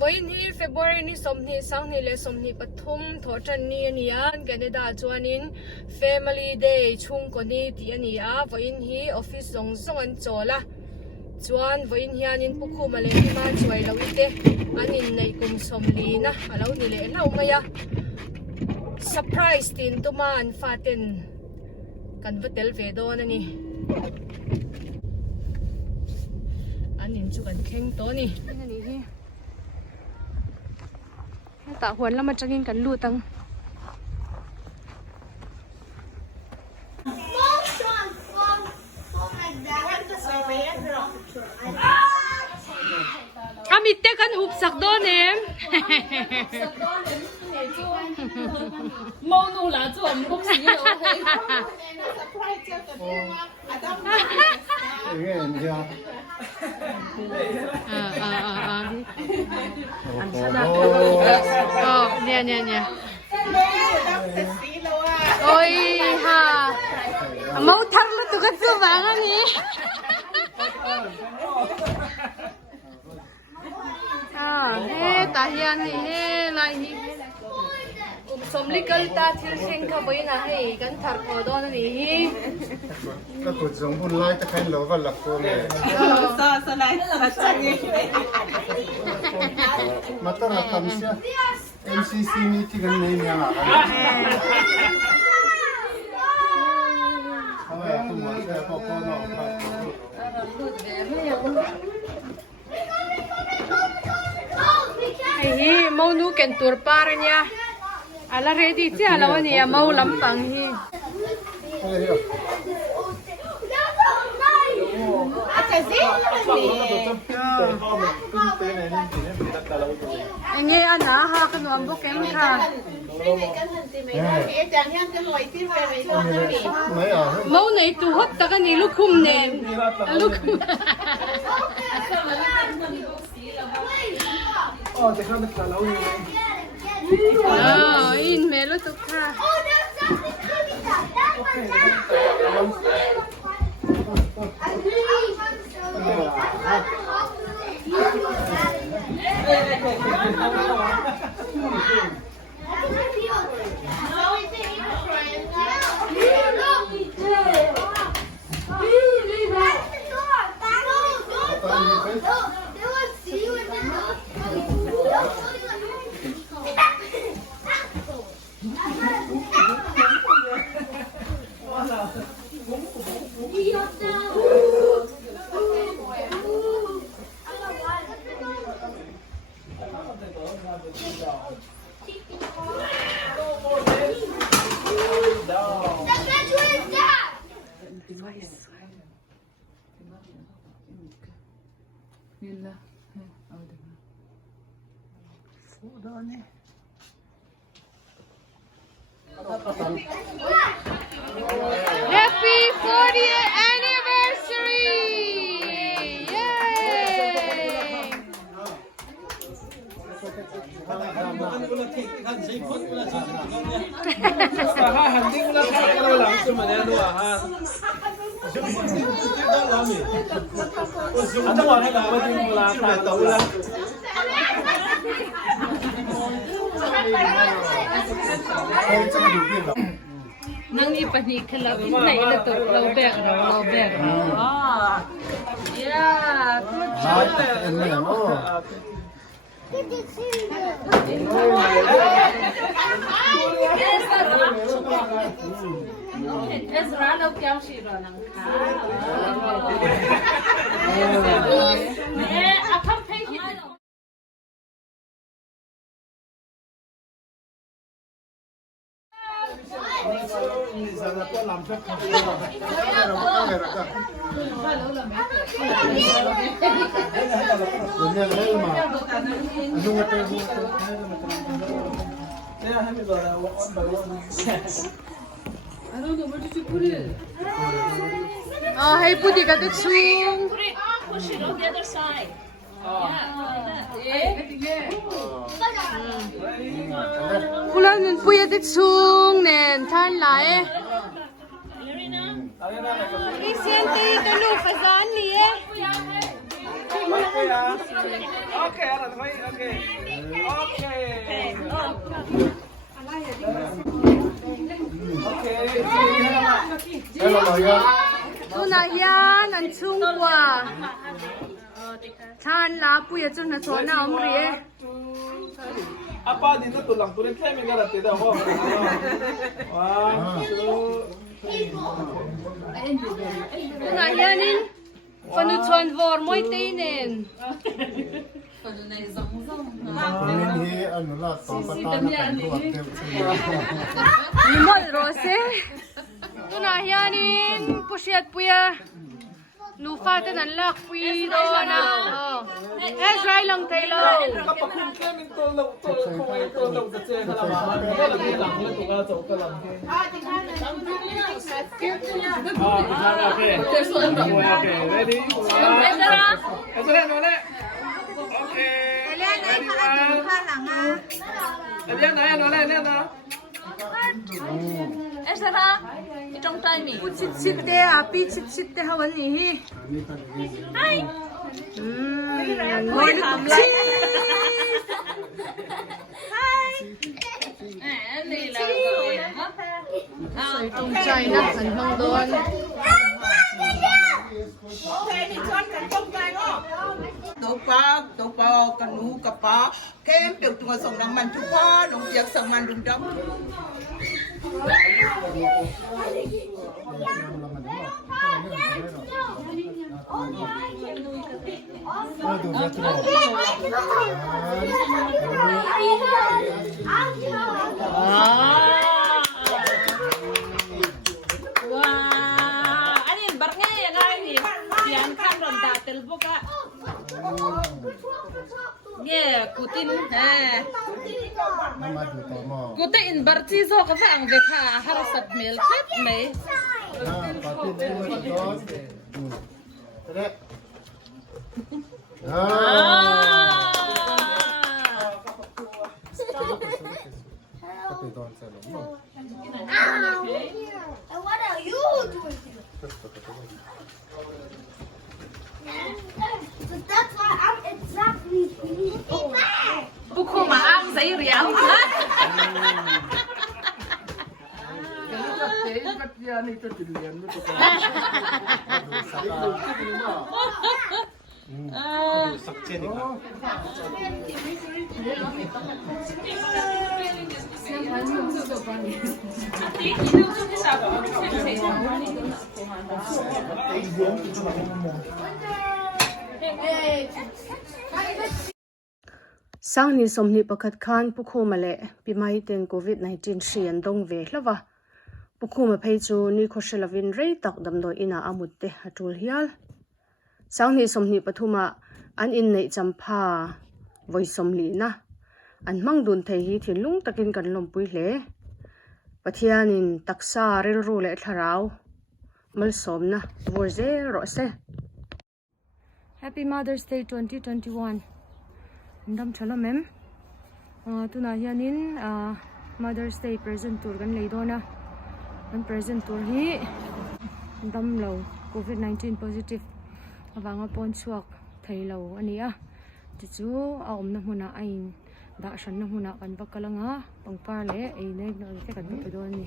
Voin hi February ni somni sangni le somni pathum thotan ni anian Canada chuanin family day chung ko ni ti ania voin hi office zong zong an chola chuan voin hianin pukhu male ni ma chuai lawite anin nei kum somli na alo ni le lau maya surprise tin tuman faten kan vatel ve don ani anin chu kan kheng to ni ani hi tạ huấn là mặt trăng cắn lụa tăng mít tê cắn hụp sặc đôn em mawlh là chuan cũng xí rồi nè ôi ha mẫu thăng là tụi con chưa vàng anh nhỉ he Pathian he lại hi som legal ta thil kheng kha boi na he kan thar ko don ni hi ka ko jong hun lai ta khain lo va la ko me sa lai sa chani mata ra tam sia MCC meeting an nei nya la ha tu ma sa ko ko no hi mau nu ken tur par nya ala ready che ala wani ya mau lam tang hi anh nghe ana ha kan wam bok em kha mau nei tu hot ta kan ni lukhum nen lukhum in melo tu kha Happy 40th anniversary! Yay! Nang ipani khala nei la to lo bek yeah Ezra đâu kéo chị rồi nằng khá nè không thấy gì I don't know, where did you put it? Oh, hey, put it at the chung. Put it on, push it on the other side. Kulang nun puya at the chung, nen, tan lai. Recently, ito no, fazan niye. Okay, alam mo, okay. Hello, Maya. Tuna hian an chung kwa. Chan lawmpui a chun na chona omri e. Apa dito tulang turin kayo may garati daw ho. 1, 2, 3. Tuna hianin panu chuan vor moi teinen. Inneih, ano la, papatan na kayo Limol rose. Tuna hianin pusiat puya. Lufa tanan lakpui do na. Dry lang tayo. Kapag kayo may tulaw, kung may tulaw sa siya ka lang. Wala kayo lang, wala ka sa ka lang. Okay, ready? Ezra, nole. Okay. Ready, 1. Ayan na, nole, na. Ezra, itong timing. Chit chit te api chit chit te hawan ni hi. Hi. Ngồi cheese. Hi. Này là Sợi tông chay na thành hong don. Tàu pa kanu kapa kem tiểu tung sông đằng man chupa nông việc sông man đùng đâm Wah, ani barngnya ya kan ini. Diangkat ronda telbuka. Yeah, kutin. Kutin barci so ka fa ang vekha harasat mel kat mai. And what are you doing here? So that's why I'm exactly here. Buku maang say riau. Sang ni somni pakhat khan pukhu male pimai ten COVID-19 sian dong ve hlova pukhu ma phei chu ni khoshelavin rei tak damdo ina amutte hatul hial sang ni somni pathuma an inneih champha voi somli na an mangdun thei hi thilung takin kan lawmpui hle Pathian in taksa rilru le tharau mal somna vorze rose. Happy Mother's Day 2021. Ndam chala mem tuna hianin Mother's Day present tour kan leidona an present tour hi ndam lo COVID-19 positive awanga pon chuak thei lo ania chu a omna hmuna ain da shan na hmuna kan bakalanga pangpar le ei nei no te kan pe don ni